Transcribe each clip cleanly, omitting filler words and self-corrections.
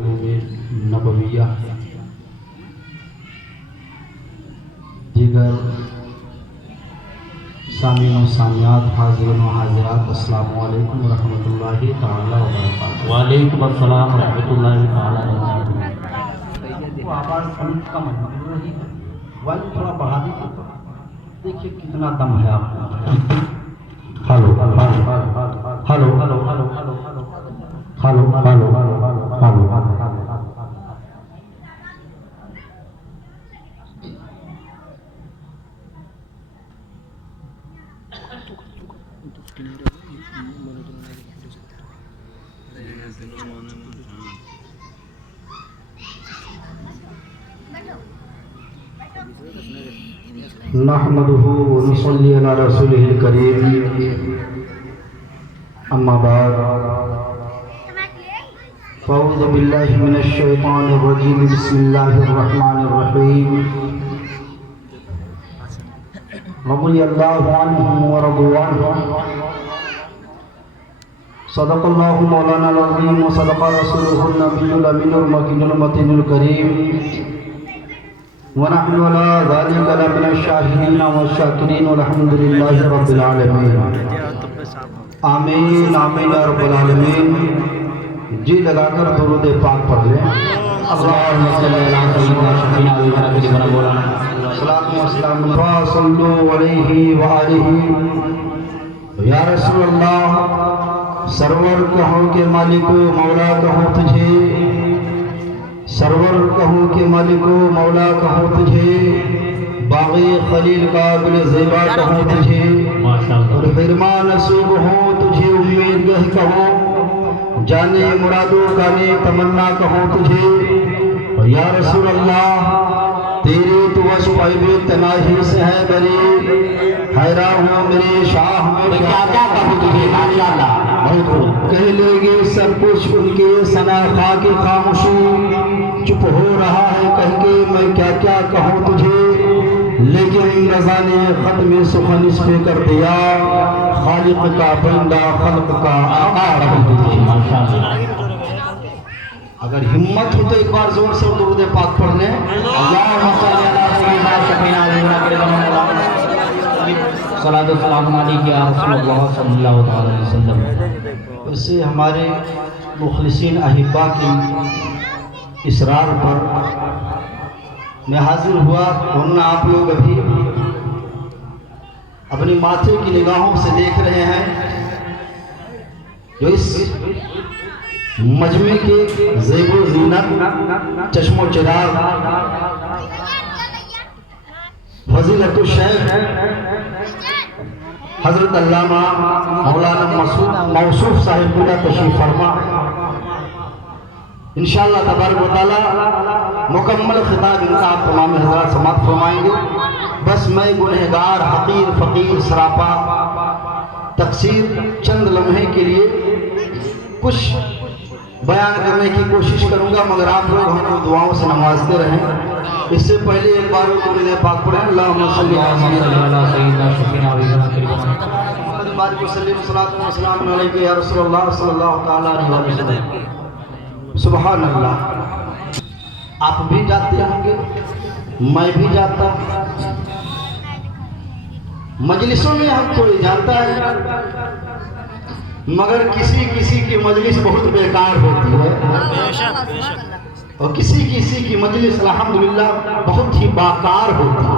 नबविया दीगर सामीन व सामियात हाज़िरीन व हाज़िरात अस्सलामु अलैकुम व रहमतुल्लाहि तआला व बरकातुहू। वालेकुम अस्सलाम व रहमतुल्लाहि तआला व बरकातुहू। तो आवाज़ कम कम रही है, वॉल्यूम थोड़ा बढ़ा दीजिए। देखिए कितना दम है आपको। Hello hello hello hello hello hello hello hello. नहमदुहु व नुसल्ली अला रसूलिहिल करीम, अम्मा बाद, फ़अऊज़ु बिल्लाहि मिनश शैतानिर रजीम, बिस्मिल्लाहिर रहमानिर रहीम। रज़ियल्लाहु अन्हुम व रज़ू अन्हु। सदक़ल्लाहु मौलाना अज़ीम व सदक़ रसूलुहुन नबियुल अमीनुल मकीनुल मतीनुल करीम व नहनु अला ज़ालिका लमिनश शाहिदीन व शाकिरीन वल्हम्दुलिल्लाहि रब्बिल आलमीन। आमीन आमीन या रब्बल आलमीन। जी लगाकर दुरूद पाक पढ़ लें। अल्लाहुम्मा सल्ली अला सय्यिदिना शफीना व नबीना मौलाना सल्लल्लाहु अलैहि व आलिहि। या रसूल अल्लाह, सरवर कहो के मालिको मौला कहो तुझे, सरवर कहो के मालिको मौला कहो तुझे, बाग़ी खलील का गुल ज़ेबा कहो तुझे, और फरमान नसीब हो तुझे उम्मीद गह कहो, जाने मुरादों का ने तमन्ना कहो तुझे। या रसूल अल्लाह, तेरे तो वश पैबे तनाही से है बरी, हैरान हो मेरे शाह में क्या क्या कहो तुझे। माशाअल्लाह, कह लेंगे सब कुछ उनके सना खा के खामोशी, चुप हो रहा है कह के मैं क्या क्या कहूँ तुझे, लेकिन रज़ा ने खत में सुखन इस पे कर दिया, खालिक का बंदा खल्क का आका रह तुझे। अगर हिम्मत हो तो एक बार जोर से दुरूद पाक पढ़ लें। अल्लाहुम्मा सल्ली अला सय्यिदिना शफीना सलातो सलाम अलैका या रसूलल्लाह सल्लल्लाहु अलैहि वसल्लम। इससे हमारे मुखलिसीन अहिब्बा की इसरार पर मैं हाजिर हुआ, वरना आप लोग अभी अपनी माथे की निगाहों से देख रहे हैं जो इस मजमे के ज़ेबो ज़ीनत, चश्मो चिराग, फजीलतुल शेख हज़रत अल्लामा मौलाना मौसूफ साहिब पूरा तशरीफ फरमा। इंशाअल्लाह तबारक व तआला मुकम्मल खिताब इनका आप तमाम हज़रात समाअत फरमाएंगे। बस मैं गुनहगार हकीर फ़कीर सरापा तकसीर चंद लम्हे के लिए कुछ बयान करने की कोशिश करूंगा, मगर आप लोग हमें दुआओं से नवाजते रहें। इससे पहले एक बार दुरूद पाक पढ़ें। अल्लाहुम्मा सल्ली अला सय्यिदिना शफीना व अलैका या रसूलल्लाह सल्लल्लाहु तआला अलैहि वसल्लम। सुभान अल्लाह। आप भी जाते होंगे, मैं भी जाता, मजलिसों में हम कोई जाता है, मगर किसी किसी की मजलिस बहुत बेकार होती है और किसी किसी की मजलिस अल्हम्दुलिल्लाह बहुत ही बाकार होती है।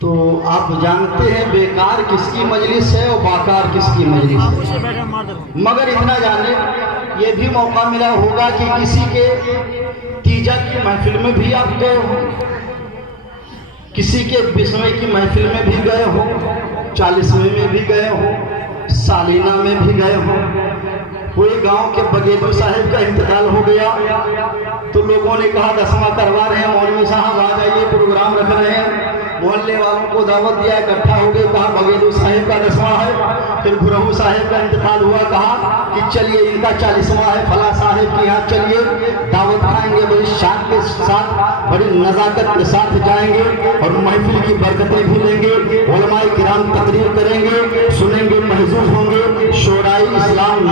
तो आप जानते हैं बेकार किसकी मजलिस है और बाकार किसकी मजलिस है। मगर इतना जाने, ये भी मौका मिला होगा कि किसी के तीजा की महफिल में भी आप गए हो, किसी के 20वें की महफिल में भी गए हो, 40वें में भी गए हो, सालीना में भी गए हो। कोई गांव के बगेदू साहिब का इंतकाल हो गया तो लोगों ने कहा 10वां करवा रहे हैं, मौलवी साहब आ जाइए, प्रोग्राम रख रहे हैं। मोहल्ले वालों को दावत दिया, इकट्ठा हो गए, कहा बगेदू साहिब का 10वां है। फिर गुरहू साहिब का इंतकाल हुआ, कहा कि चलिए इनका 40वां है, फला साहिब के यहाँ चलिए, दावत खाएंगे, बड़ी शान के साथ, बड़ी नज़ाकत के साथ जाएंगे और महफिल की बरकतें भी लेंगे। उलमाए किराम तकरीर करेंगे, सुनेंगे, महजूब होंगे, शोराई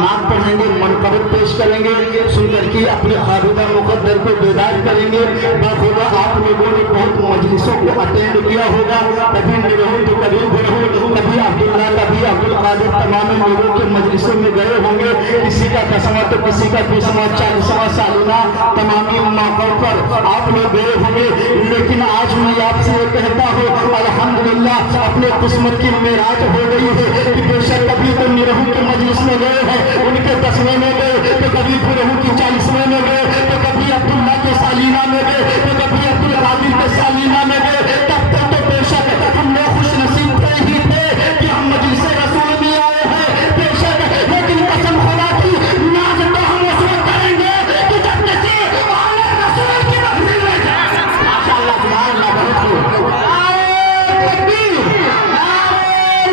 नात पढ़ेंगे, मनकबत पेश करेंगे, सुनकर के अपने खाबिदा मुकद्दर को बेदार करेंगे। बाखुदा आप लोगों ने बहुत मजलिसों को अटेंड किया होगा, कभी निरहू तो कभी गुरहू, कभी अब्दुल्ला कभी अब्दुल कादिर, तमाम लोगों के मजलिसों में गए होंगे। किसी का 10वां तो किसी का 20वां 40वां सालिना तमामी मौकों पर आप लोग गए होंगे। लेकिन आज मैं आपसे ये कहता हूँ अल्हम्दुलिल्लाह अपने किस्मत की मेराज हो गई है कि बेशक कभी तो निरहू के मजलिस में गए हैं, उनके 10वें में गए, तो कभी गुरहू की 40वें में गए, तो कभी अब्दुल्ला के सालिना में गए, तो कभी अब्दुल कादिर के सालिना में गए। तब तक तो बेशक हम लोग खुश नसीब थे ही थे कि हम मजलिस रसूल में आए हैं बेशक। लेकिन कसम खुदा की नाज तो हम उस वक्त करेंगे कि जब किसी आले रसूल की महफिल में जाए। माशाअल्लाह सुभान अल्लाह, बहुत खूब। नारे तकबीर, नारे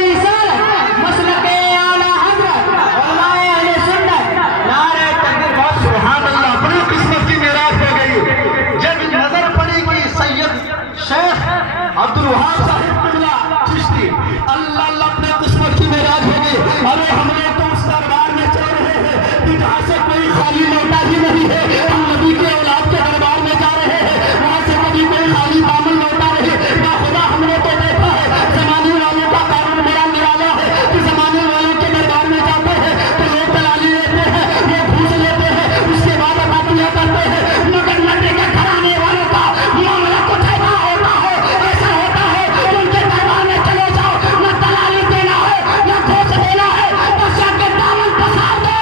रिसालत, मसलके आला हजरत, उलमाए अहले सुन्नत, नारे तकबीर, बहुत सुभान अल्लाह। बड़ी किस्मत की मेराज हो गई जब नजर पड़ी कि सैयद शेख अब्दुल वहाब साहिब किबला चिश्ती अल्लाह अल्लाह अपने किस्मत की मेराज हो गई। अरे हम लोग तो उस दरबार में चल रहे हैं कि जहाँ से कोई खाली लौटा ही नहीं है। हम नबी के औलाद के दरबार में जा रहे हैं, वहाँ से कभी कोई खाली दामन लौटा रहे। या खुदा हमने तो देखा है जमाने वालों का कानून बड़ा निराला है कि जमाने वालों के दरबार में जाते हैं तो लोग दलाली लेते हैं, लोग घूस लेते हैं, उसके बाद अदातियाँ करते हैं। मगर नबी के घराने वालों का मामला कुछ ऐसा होता है, ऐसा होता है कि उनके दरबार में चले जाओ, न दलाली देना है न घूस देना है, बस जाके दामन पसार दो,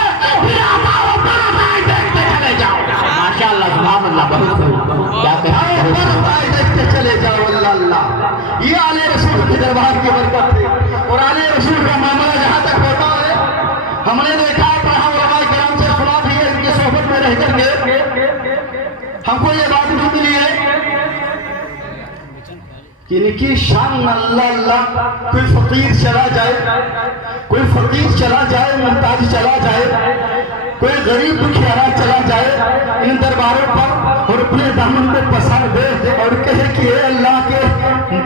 फिर आता हो बराबर देखते चले जाओ। माशाअल्लाह सुभान अल्लाह, बहुत खूब। क्या कहते हैं, बराबर देखते चले जाओ। अल्लाह अल्लाह, ये आले रसूल के दरबार की बरकत है। और आले रसूल का मामला जहाँ तक होता है, हमने देखा पढ़ा उलमाए किराम से सुना भी है, इनके सोहबत में रह करके हमको ये बात भी मिली है कि इनकी शान अल्लाह अल्लाह, कोई फकीर चला जाए, कोई फकीर चला जाए, मुमताज चला जाए, कोई गरीब दुखियारा चला जाए इन दरबारों पर और अपने दामन को पसार दे और कहे कि ये अल्लाह के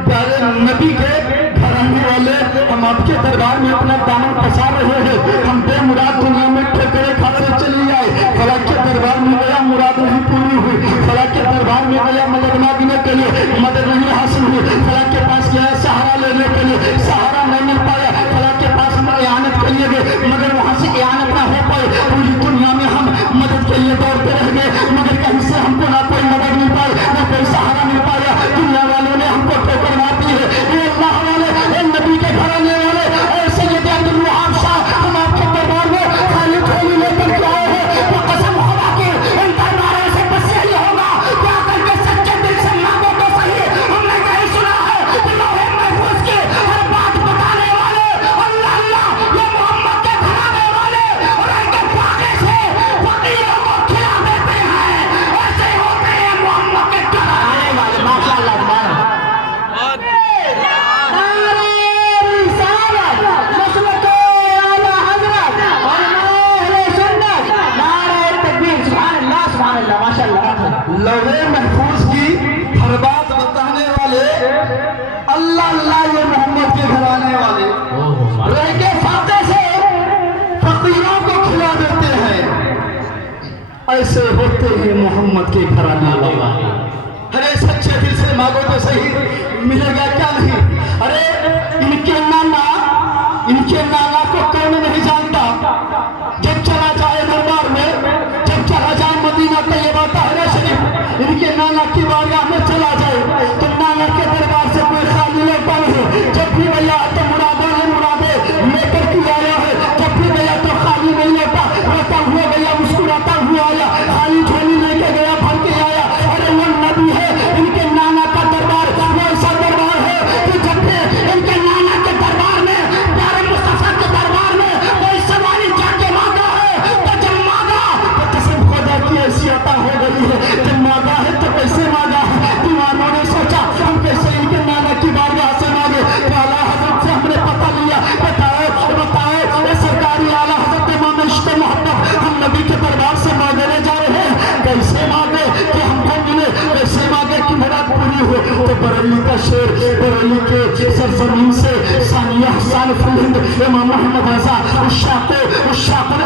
प्यारे नबी के घराने वाले, हम आपके दरबार में अपना दामन पसार रहे हैं, हम बेमुराद दुनिया में ठोकरे खाते चले आए, फला के दरबार में गया मुराद नहीं पूरी हुई, फला के दरबार में गया मदद मांगने के लिए मदद नहीं हासिल हुई, फला के पास गया सहारा लेने के लिए सहारा नहीं मिल पाया, फला के पास इयानत के लिए गए मगर वहाँ से इयानत ना हो पाए। पूरी दुनिया में हम मदद के लिए दौड़ते रह गए मगर कहीं से हमको ना कोई मदद मिल पाई, ना कोई सहारा मिल पाया। दुनिया वालों ने हमको ठोकर मार दी है। ये अल्लाह वाले, ये नबी के घराने वाले और सैयद अब्दुल वहाब साहब हम आपके दरबार में खाली झोली लेकर के आए हैं। तो कसम खुदा की इन दरबारों से बस यही होगा कि आकर के सच्चे दिल से मांगो तो सही। हमने कहीं सुना है कि लौहे महफूज की हर बात बताने वाले अल्लाह अल्लाह, ये मोहम्मद के घराने वाले और इनके फाके से फकीरों को खिला देते हैं। ऐसे होते हैं मोहम्मद के घराने वाले। माशाअल्लाह लौहे महफूज की हर बात बताने वाले अल्लाह अल्लाह, ये मोहम्मद के घराने वाले रह के फाके से फकीरों को खिला देते हैं। ऐसे होते हैं मोहम्मद के घराने वाले। अरे सच्चे दिल से मांगो तो सही, मिलेगा क्या नहीं। अरे इनके नाना को कौन नहीं जानता। जब चला जाए दरबार में, जब चला जाए मदीना तैयबा ताहिरा शरीफ, इनके नाना की बारगाह में चला जाए तो नाना के दरबार से कोई खाली लौटा नहीं। जब भी गया तो मुरादे लेकर के आया है, जब भी गया तो खाली नहीं लौटा, रोता हुआ गया, मुस्कुराता हुआ आया, खाली झोली लेके गया, भर के आया। अरे वो नबी है, इनके नाना का दरबार वो ऐसा दरबार है कि जब भी इनके नाना के दरबार में, प्यारे मुस्तफा के दरबार में कोई सवारी जाके मांगा है तो जब मांगा तो कसम खुदा की ऐसी अता हो गई है। जब मांगा है तो कैसे मांगा है, दीवानों ने सोचा हम कैसे इनके नाना की बारगाह से मांगे। तो आला हजरत से हमने पता लिया, बताओ सरकारी आला हजरत इमाम इश्क़ मोहब्बत हम नबी के दरबार से मांगने जा रहे हैं। कैसे मांगे कि हमको मिले, कैसे मांगे कि मुराद पूरी हो। तो बरेली का शेर, बरेली के सरजमीन से सानिया हसन फुलहिंद इमाम मोहम्मद रजा उशाक़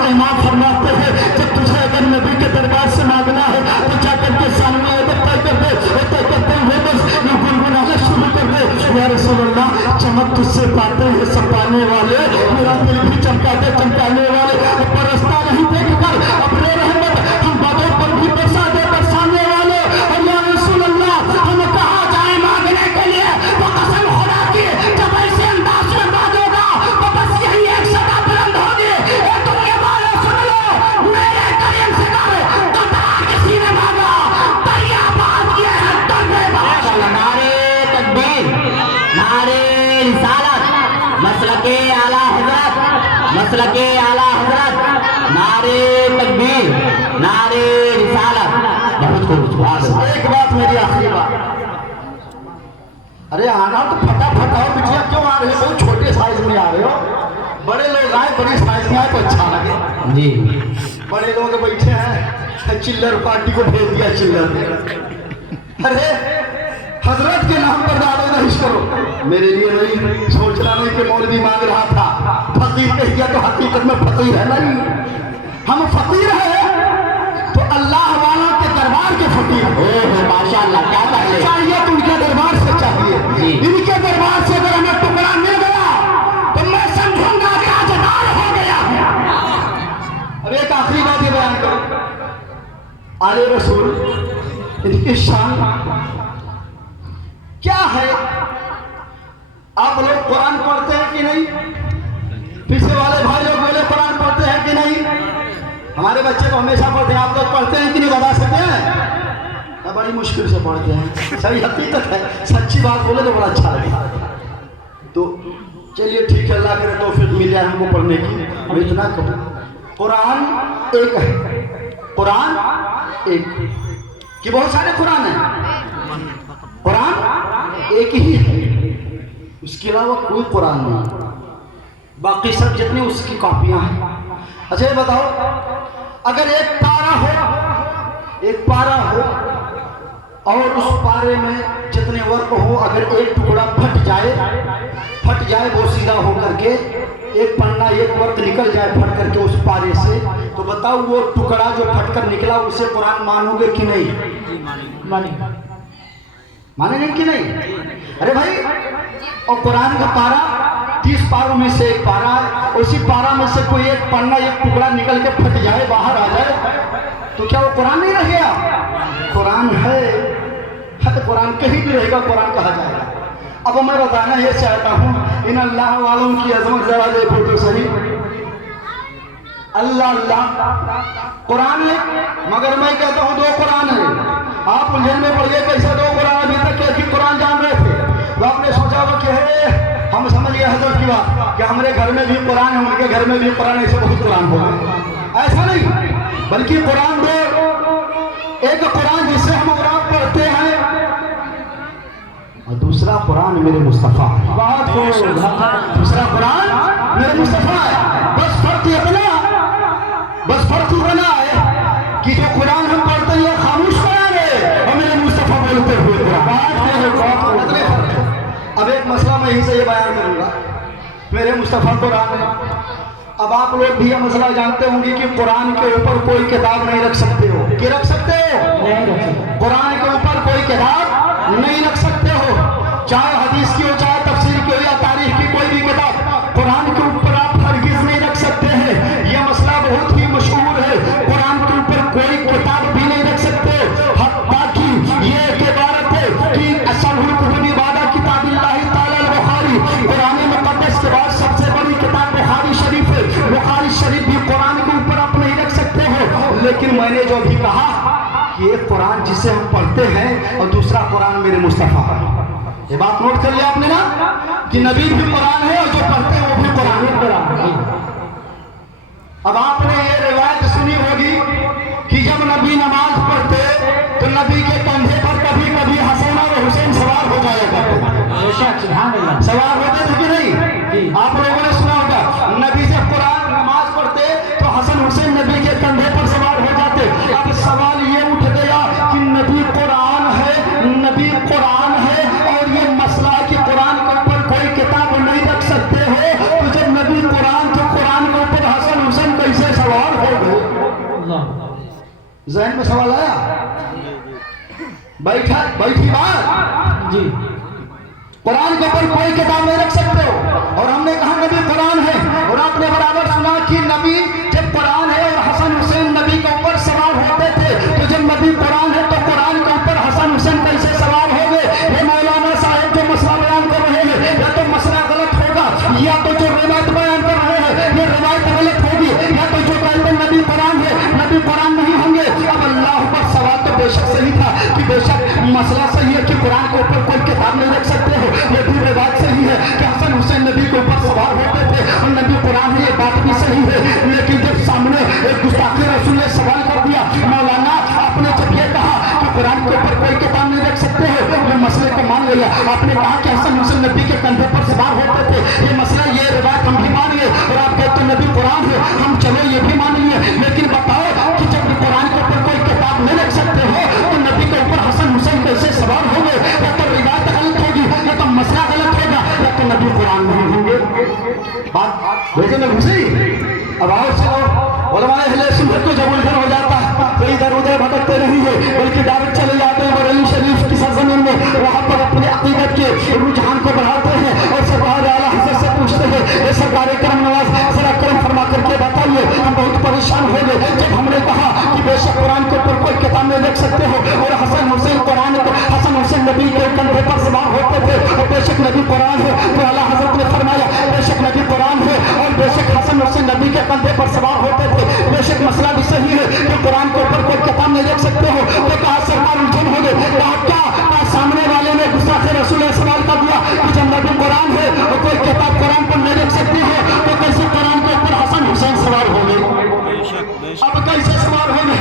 इमाम फरमाते हैं जब तुझे अगर नबी के दरबार से मांगना है तो जाकर के सामने तय कर दे, तय करते हुए बस ये गुनगुनाना शुरू कर दे, या रसूल अल्लाह चमक तुझसे पाते हैं सब पाने वाले, मेरा दिल भी चमकाते चमकाने वाले, पर रास्ता नहीं देख कर अपने रहमत हम बातों पर भी बरसा दे बरसाने वाले, और या रसूल अल्लाह हम कहाँ जाए मांगने के लिए, तो कसम खुदा की जब ऐसे अंदाज में मांगेगा तो बस यही एक सदा बुलंद होगी, ए तुम ये वाले सुन लो मेरे करीम से कर कतरा किसी ने मांगा दरिया बात किए हैं तन्ने बात। नारे तकबीर, नारे रिसालत, मसलके आला हजरत, मसलके आला हजरत, नारे तकबीर, नारे रिसालत। बहुत खूब। एक बात मेरी आखिरी बात, अरे आना तो फटाफट आओ बिटिया, क्यों आ रहे हो? बहुत छोटे साइज में आ रहे हो, बड़े लोग आए बड़ी साइज में आए तो अच्छा लगे। जी बड़े लोग बैठे हैं, चिल्लर पार्टी को भेज दिया चिल्लर में। अरे हजरत के नाम पर दावे नहीं करो, मेरे लिए नहीं, सोचना नहीं कि मौलवी मांग रहा था, फकीर कह दिया तो हकीकत में फकीर है नहीं, हम फकीर हैं तो अल्लाह वाला के दरबार के फकीर। ओह माशाअल्लाह, क्या तारीफ। चाहिए तो उनके दरबार से चाहिए, जी। इनके दरबार से अगर हमें टुकड़ा मिल गया तो मैं समझूंगा कि आज दान हो गया। अब एक आखिरी बात ये बयान करो, आले रसूल इनकी शान क्या है? आप लोग कुरान पढ़ते हैं कि नहीं? पीछे वाले भाई लोग बोले कुरान पढ़ते हैं कि नहीं? हमारे बच्चे तो हमेशा पढ़ते हैं, आप लोग पढ़ते हैं कि नहीं बता सकते हैं? बड़ी मुश्किल से पढ़ते हैं, सही हकीकत है, सच्ची बात बोले तो बड़ा अच्छा लगेगा। तो चलिए ठीक है, अल्लाह करे तौफीक मिल जाए हमको पढ़ने की। मैं इतना कहूँ, कुरान एक है, कुरान एक कि बहुत सारे कुरान हैं, कुरान एक ही है, उसके अलावा कोई कुरान नहीं, बाकी सब जितनी उसकी कॉपियां हैं। अच्छा ये बताओ, अगर एक पारा हो, एक पारा हो और उस पारे में जितने वर्क हो, अगर एक टुकड़ा फट जाए वो सीधा होकर के एक पन्ना एक वर्क निकल जाए फट करके उस पारे से, तो बताओ वो टुकड़ा जो फट कर निकला उसे कुरान मानोगे कि नहीं? मानेंगे कि नहीं? अरे भाई, और कुरान का पारा 30 पारों में से एक पारा है, उसी पारा में से कोई एक पन्ना एक टुकड़ा निकल के फट जाए बाहर आ जाए तो क्या वो कुरान नहीं रह गया? कुरान है तो कुरान कहीं भी रहेगा, कुरान कहा जाएगा। अब मैं बताना ये चाहता हूँ, इन अल्लाह वालों की अजमत जरा देखो तो सही, अल्लाह अल्लाह कुरान है, मगर मैं कहता हूँ 2 कुरान है। आप उलझन में पड़ गए, कैसे 2 कुरान? अभी तक एक ही कुरान जान रहे थे, तो आपने सोचा वो कि है हम समझ गए हजरत की बात कि हमारे घर में भी कुरान है, उनके घर में भी कुरान, ऐसे बहुत कुरान हो गए। ऐसा नहीं, बल्कि कुरान 2, एक कुरान जिससे हम कुरान पढ़ते हैं और दूसरा कुरान मेरे मुस्तफा। बात हो, दूसरा कुरान मेरे मुस्तफा है। बस फर्क इतना है कि जो कुरान हम पढ़ते हैं खामोश कुरान है और मेरे मुस्तफा बोलते हुए कुरान। अब एक मसला मैं यहीं से ये बयान करूंगा, मेरे मुस्तफा कुरान है। अब आप लोग भी यह मसला जानते होंगे कि कुरान के ऊपर कोई किताब नहीं रख सकते हो। क्या रख सकते हो? कुरान के ऊपर कोई किताब नहीं रख सकते हो, चाहे हदीस की हो, चाहे तफसीर की हो या तारीख की कोई भी किताब, कुरान के ऊपर आप हरगिज नहीं रख सकते हैं। यह मसला बहुत ही मशहूर है, कुरान के ऊपर कोई किताब भी नहीं रख सकते। ताकि ये एक इबारत है कि असहुल कुतुबी बादा किताबिल्लाहि ताला बुखारी, कुरान मुक़द्दस के बाद सबसे बड़ी किताब बुखारी शरीफ है। बुखारी शरीफ भी कुरान के ऊपर आप नहीं रख सकते हो। लेकिन मैंने जो भी कहा कि एक कुरान जिसे हम पढ़ते हैं और दूसरा कुरान मेरे मुस्तफा है, ये बात नोट कर लिया आपने ना, कि नबी भी कुरान है और जो पढ़ते हैं वो भी कुरान है। अब आपने ये रिवायत सुनी होगी कि जब नबी नमाज पढ़ते तो नबी के कंधे पर कभी कभी हसन और हुसैन सवार हो जाया करते। सवार होते थे कि नहीं? आप लोगों ने सुना होगा, नबी जब कुरान नमाज पढ़ते तो हसन हुसैन नबी के कंधे पर सवार हो जाते। अब सवाल ये उठ गया कि नबी कुरान है, नबी कुरान है और ये मसला है कि कुरान के ऊपर कोई किताब नहीं रख सकते हो, तो जब नबी कुरान तो कुरान के ऊपर हसन हुसैन कैसे सवार जहन में सवाल आया? बैठी बात जी कुरान के ऊपर कोई किताब नहीं रख सकते हो। और हमने कहा नबी कुरान है, और आपने बराबर सुना कि नबी जब कुरान है और हसन हुसैन नबी के ऊपर सवार होते थे, तो जब नबी कुरान है तो कुरान के ऊपर हसन हुसैन कैसे सवार हो गए? ये मौलाना साहब जो मसला बयान कर रहे हैं, या तो मसला गलत होगा, या तो जो रिवायत बयान कर रहे हैं ये रिवायत गलत होगी, या तो जो कहते हैं नबी कुरान है नबी कुरान नहीं होंगे। अब अल्लाह पर सवाल तो बेशक सही था कि बेशक मसला सही है कि कुरान के ऊपर कोई किताब नहीं रख सकते हो, ये भी बात सही है कि हसन हुसैन नबी के ऊपर सवार होते थे और नबी कुरान है, ये बात भी सही है। लेकिन जब सामने एक गुस्ताखी रसूल ने सवाल कर दिया, मौलाना आपने जब ये कहा कि कुरान के ऊपर कोई किताब नहीं रख सकते हो, ये मसले को मान लिया। आपने कहा कि हसन हुसैन नबी के कंधे पर सवार होते थे, ये मसला ये रिवायत हम भी मान लिए, और आप कहते नबी कुरान है, हम चलो ये भी मान लिए। लेकिन बताओ कि जब कुरान के ऊपर कोई किताब नहीं रख सकते हो तो नबी के ऊपर हसन हुसैन कैसे सवार होंगे? या तो रिवायत गलत होगी, या तो मसला गलत होगा, या तो नबी कुरान नहीं होंगे। बात भेजे में घुसी। अब आओ चलो उलमाए अहले सुन्नत को जब उलझन हो जाता है तो इधर उधर भटकते नहीं है, बल्कि डायरेक्ट चले जाते हैं बरेली शरीफ की सरजमीन में, वहां पर अपने अकीदत के रुझान को बढ़ाते हैं और सरकार आला हज़रत से पूछते हैं, ये सरकार करम नवाज जरा करम फरमा करके बताइए, हम बहुत परेशान हो गए जब हमने कहा कि बेशक कुरान के ऊपर कोई किताब नहीं लिख सकते हो, और हसन हुसैन कुरान को हसन हुसैन नबी के कंधे पर सवार होते थे, और बेशक नबी कुरान है। तो आला हज़रत ने फरमाया बेशक नबी कुरान है और बेशक हसन हुसैन नबी के कंधे पर सवार होते थे, बेशक मसला भी सही है कि कुरान के ऊपर कोई किताब नहीं लिख सकते हो। तो कहा सरकार उलझन हो गए, कहा क्या सामने वाले ने गुस्सा से रसूल ने सवाल कर दिया कि जब नबी कुरान है और कोई किताब कुरान पर नहीं लिख सकती है तो कैसे कुरान के ऊपर हसन हुसैन सवार हो गए? अब कैसे सवार हो गए?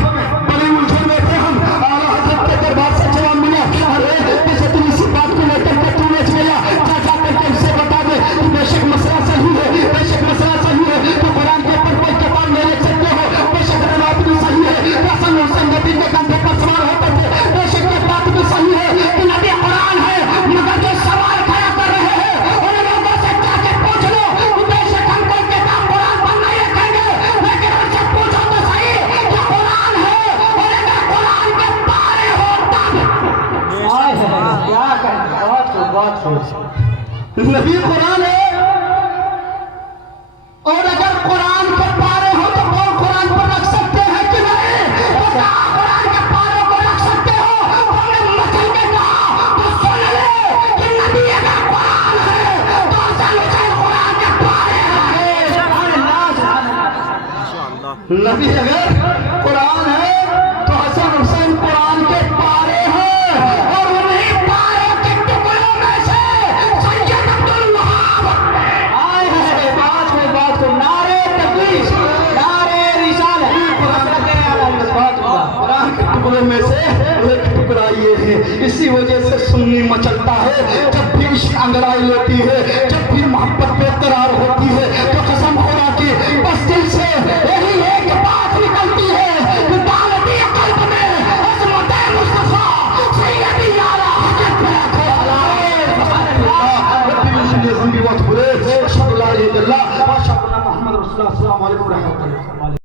बड़ी उलझन में थे हम। आला हज़रत के दरबार से जवाब मिला, अरे जैसे तुम इसी बात को लेकर के तूने गया जा करके उससे बता दे कि बेशक मसला सही है, बेशक मसला सही है तो कुरान के ऊपर कोई किताब नहीं लिख सकते हो, बेशक रिवायत भी सही है हसन हुसैन नबी के कंधे पर सवार होते थे, बेशक ये बात भी सही है कि नबी कुरान है, मगर जो सवाल खड़ा कर रहे हैं उन लोगों से जाके पूछ लो कि बेशक हम कोई किताब कुरान पर नहीं लिखेंगे, लेकिन उनसे पूछो तो सही कि कुरान है, और अगर कुरान के पारे हो तब क्या करें? बहुत नबी कुरान है, और अगर कुरान के पारे हो तो कौन कुरान पर रख सकते हैं कि नहीं? तो कहा कुरान के पारे को रख सकते हो, हमने मचल के कहा तो सुन ले कि नबी अगर कुरान है तो हसन हुसैन कुरान के पारे है। नबी अगर कुरान है तो हसन हुसैन कुरान के पारे है, और उन्हीं पारों के टुकड़ों में से सैयद अब्दुल वहाब आए हैं। बात को नारे तकबीर नारे रिसालत कुरान के टुकड़ों में से एक टुकड़ा ये है। इसी वजह से सुन्नी मचलता है जब भी इश्क अंगड़ाई लेती है, जब भी मोहब्बत बेकरार होती है, तो कसम खुदा की बस दिल से यही एक बात निकलती है कि दालती कल्ब में अज़मत मुस्तफा सैयदी आला हज़रत मोहम्मद रसूलुल्लाह सल्लल्लाहु अलैहि वसल्लम।